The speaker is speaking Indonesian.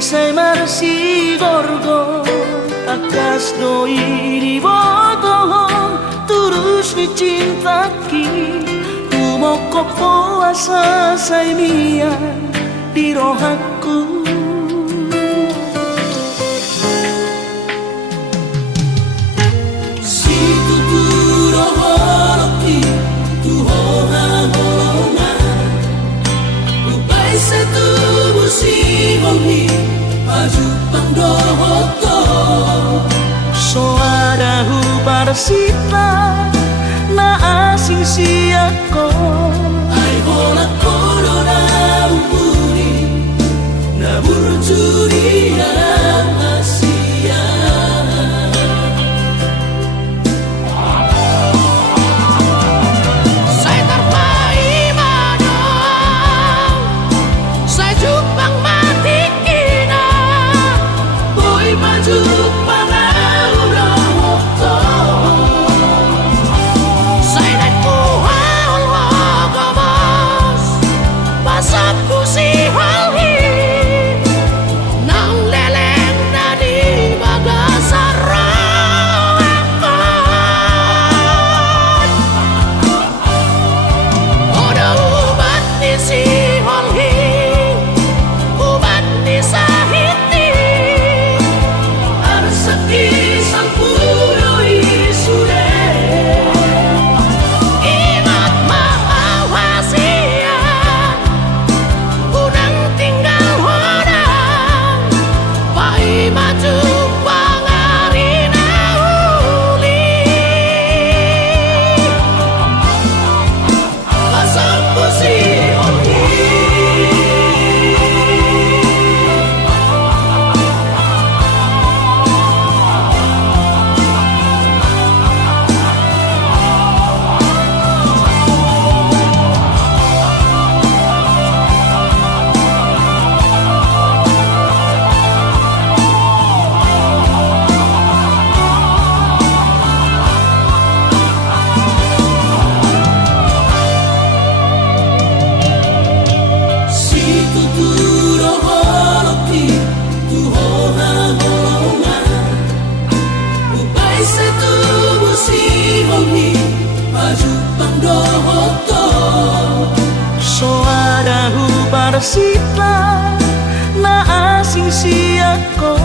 Isa'y marsigorgo takas do iribodohon tulus ni cintaki tumoko puasa say mia di rohaku. Si tuturo holoki tuhoha holongan ubay sa tubuh si hongi pajupang dohoto soarahu parsita na asing siyako ay hola corona umuri na burjuri asia saya terpai madang saya jupang mati kina boy majupang soarahu parsita na asing siyako